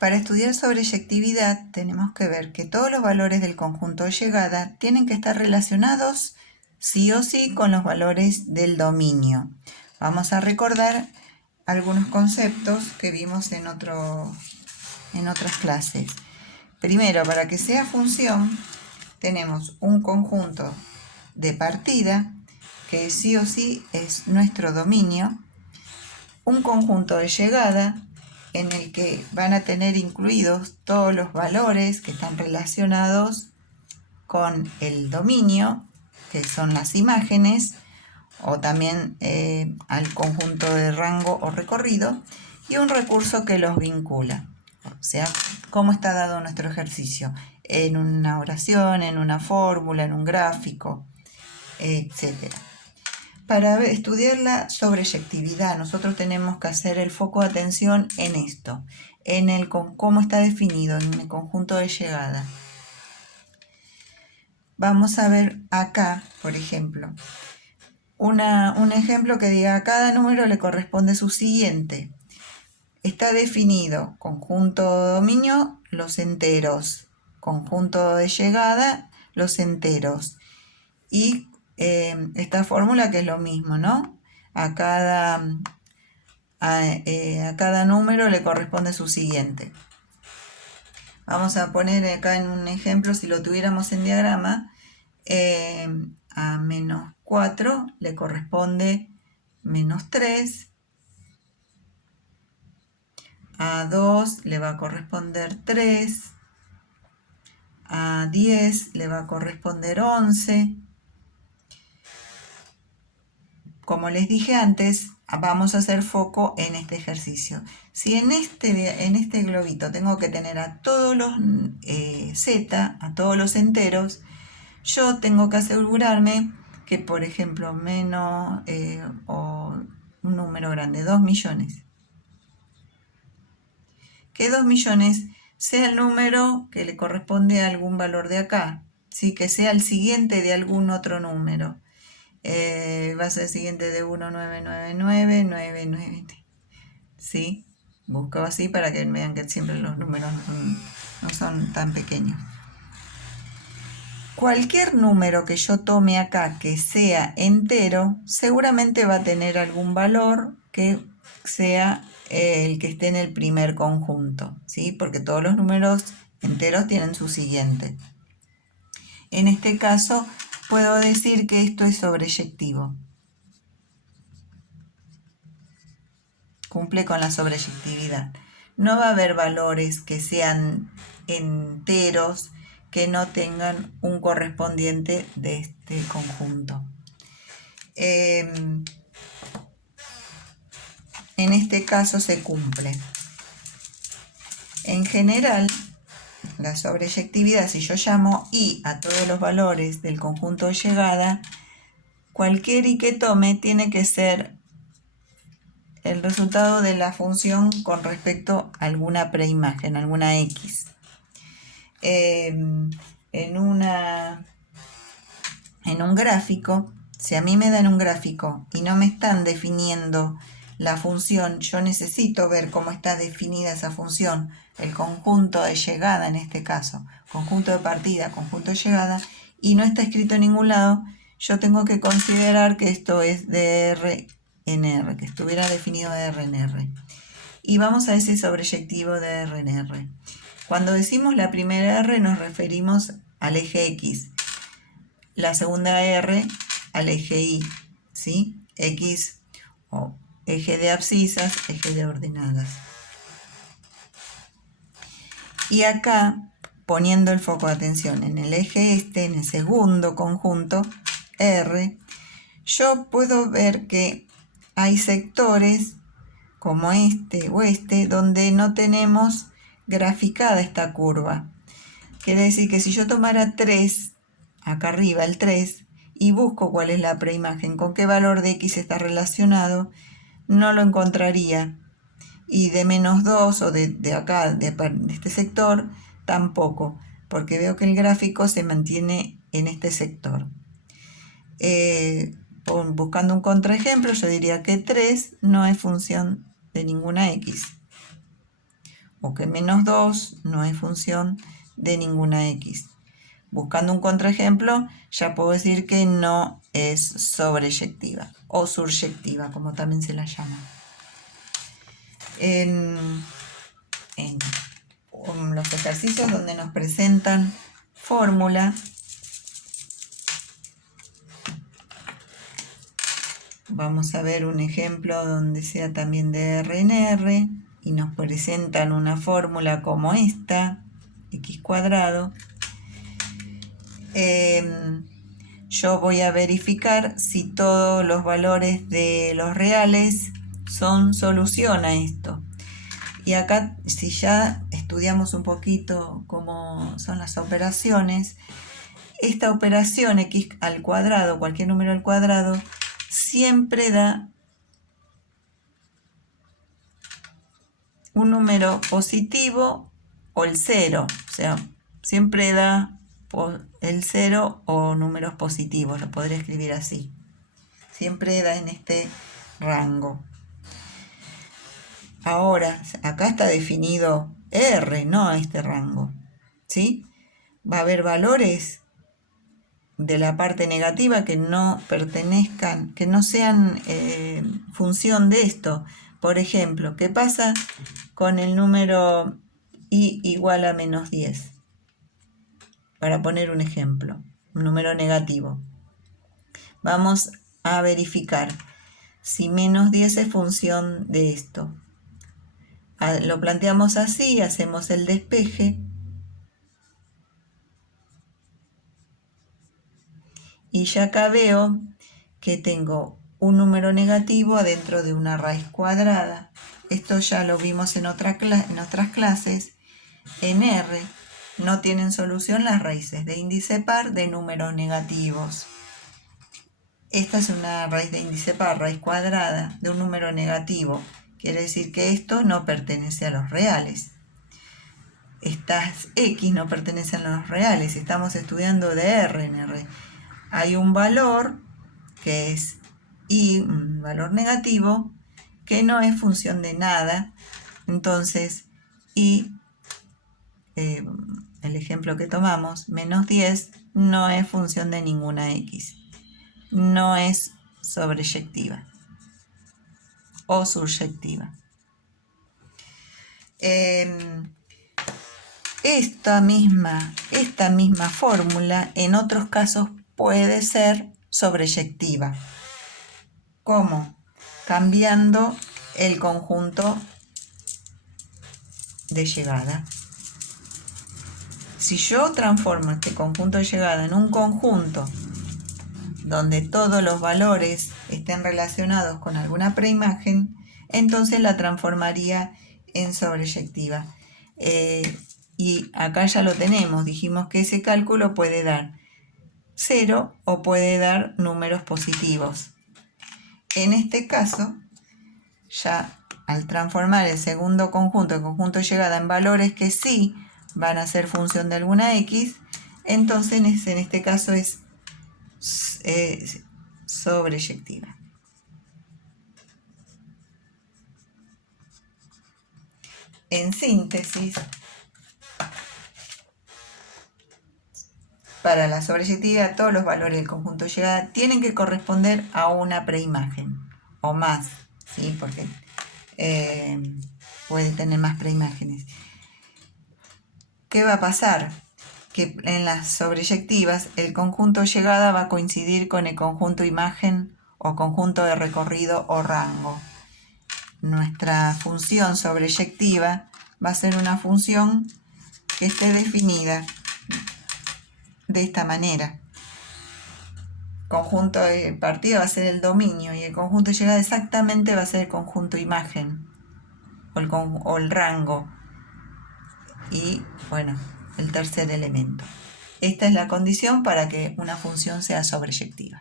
Para estudiar sobreyectividad tenemos que ver que todos los valores del conjunto de llegada tienen que estar relacionados sí o sí con los valores del dominio. Vamos a recordar algunos conceptos que vimos en otras clases. Primero, para que sea función, tenemos un conjunto de partida, que sí o sí es nuestro dominio, un conjunto de llegada, en el que van a tener incluidos todos los valores que están relacionados con el dominio, que son las imágenes, o también al conjunto de rango o recorrido, y un recurso que los vincula. O sea, cómo está dado nuestro ejercicio, en una oración, en una fórmula, en un gráfico, etc. Para estudiar la sobreyectividad, nosotros tenemos que hacer el foco de atención en esto, en cómo está definido en el conjunto de llegada. Vamos a ver acá, por ejemplo, un ejemplo que diga a cada número le corresponde su siguiente. Está definido conjunto de dominio, los enteros, conjunto de llegada, los enteros. Y esta fórmula que es lo mismo, ¿no? A cada número le corresponde su siguiente. Vamos a poner acá en un ejemplo, si lo tuviéramos en diagrama, a menos 4 le corresponde menos 3, a 2 le va a corresponder 3, a 10 le va a corresponder 11. Como les dije antes, vamos a hacer foco en este ejercicio. Si en este globito tengo que tener a todos los z, a todos los enteros, yo tengo que asegurarme que, por ejemplo, menos o un número grande, 2 millones. Que 2 millones sea el número que le corresponde a algún valor de acá, ¿sí? Que sea el siguiente de algún otro número. Va a ser el siguiente de 199999, ¿sí? Busco así para que vean que siempre los números no son tan pequeños. Cualquier número que yo tome acá que sea entero, seguramente va a tener algún valor que sea el que esté en el primer conjunto, ¿sí? Porque todos los números enteros tienen su siguiente. En este caso, puedo decir que esto es sobreyectivo. Cumple con la sobreyectividad. No va a haber valores que sean enteros que no tengan un correspondiente de este conjunto. En este caso se cumple. En general, la sobreyectividad, si yo llamo i a todos los valores del conjunto de llegada, cualquier i que tome tiene que ser el resultado de la función con respecto a alguna preimagen, alguna x. En un gráfico, si a mí me dan un gráfico y no me están definiendo la función, yo necesito ver cómo está definida esa función, el conjunto de llegada en este caso, conjunto de partida, conjunto de llegada, y no está escrito en ningún lado, yo tengo que considerar que esto es de R en R, que estuviera definido de R en R. Y vamos a ese sobreyectivo de R en R. Cuando decimos la primera R nos referimos al eje X, la segunda R al eje Y, ¿sí? X o eje de abscisas, eje de ordenadas. Y acá, poniendo el foco de atención en el eje en el segundo conjunto, R, yo puedo ver que hay sectores como este o este donde no tenemos graficada esta curva. Quiere decir que si yo tomara 3, acá arriba el 3, y busco cuál es la preimagen, con qué valor de x está relacionado, no lo encontraría. Y de menos 2 o de acá, de este sector, tampoco, porque veo que el gráfico se mantiene en este sector. Buscando un contraejemplo, yo diría que 3 no es función de ninguna x. o que menos 2 no es función de ninguna x. Buscando un contraejemplo, ya puedo decir que no es sobreyectiva o suryectiva, como también se la llama. En los ejercicios donde nos presentan fórmula, vamos a ver un ejemplo donde sea también de R en R y nos presentan una fórmula como esta, x cuadrado. Yo voy a verificar si todos los valores de los reales son solución a esto. Y acá, si ya estudiamos un poquito cómo son las operaciones, esta operación x al cuadrado, cualquier número al cuadrado, siempre da un número positivo o el 0. O sea, siempre da el 0 o números positivos, lo podría escribir así. Siempre da en este rango. Ahora, acá está definido R, no este rango, ¿sí? Va a haber valores de la parte negativa que no pertenezcan, que no sean función de esto. Por ejemplo, ¿qué pasa con el número i igual a menos 10? Para poner un ejemplo, un número negativo. Vamos a verificar si menos 10 es función de esto. Lo planteamos así, hacemos el despeje. Y ya acá veo que tengo un número negativo adentro de una raíz cuadrada. Esto ya lo vimos en otras clases. En R no tienen solución las raíces de índice par de números negativos. Esta es una raíz de índice par, raíz cuadrada de un número negativo. Quiere decir que esto no pertenece a los reales. Estas x no pertenecen a los reales. Estamos estudiando de R en R. Hay un valor que es i, un valor negativo, que no es función de nada. Entonces, i, el ejemplo que tomamos, menos 10, no es función de ninguna x. No es sobreyectiva o suryectiva. Esta misma fórmula en otros casos puede ser sobreyectiva. ¿Cómo? Cambiando el conjunto de llegada. Si yo transformo este conjunto de llegada en un conjunto donde todos los valores estén relacionados con alguna preimagen, entonces la transformaría en sobreyectiva. Y acá ya lo tenemos, dijimos que ese cálculo puede dar 0 o puede dar números positivos. En este caso, ya al transformar el segundo conjunto, el conjunto de llegada, en valores que sí van a ser función de alguna x, entonces en este caso es sobreyectiva. En síntesis, para la sobreyectividad, todos los valores del conjunto de llegada tienen que corresponder a una preimagen o más, ¿sí? Porque puede tener más preimágenes. ¿Qué va a pasar? Que en las sobreyectivas el conjunto de llegada va a coincidir con el conjunto imagen o conjunto de recorrido o rango. Nuestra función sobreyectiva va a ser una función que esté definida de esta manera. Conjunto de partida va a ser el dominio y el conjunto de llegada exactamente va a ser el conjunto imagen o el rango. Y bueno, el tercer elemento. Esta es la condición para que una función sea sobreyectiva.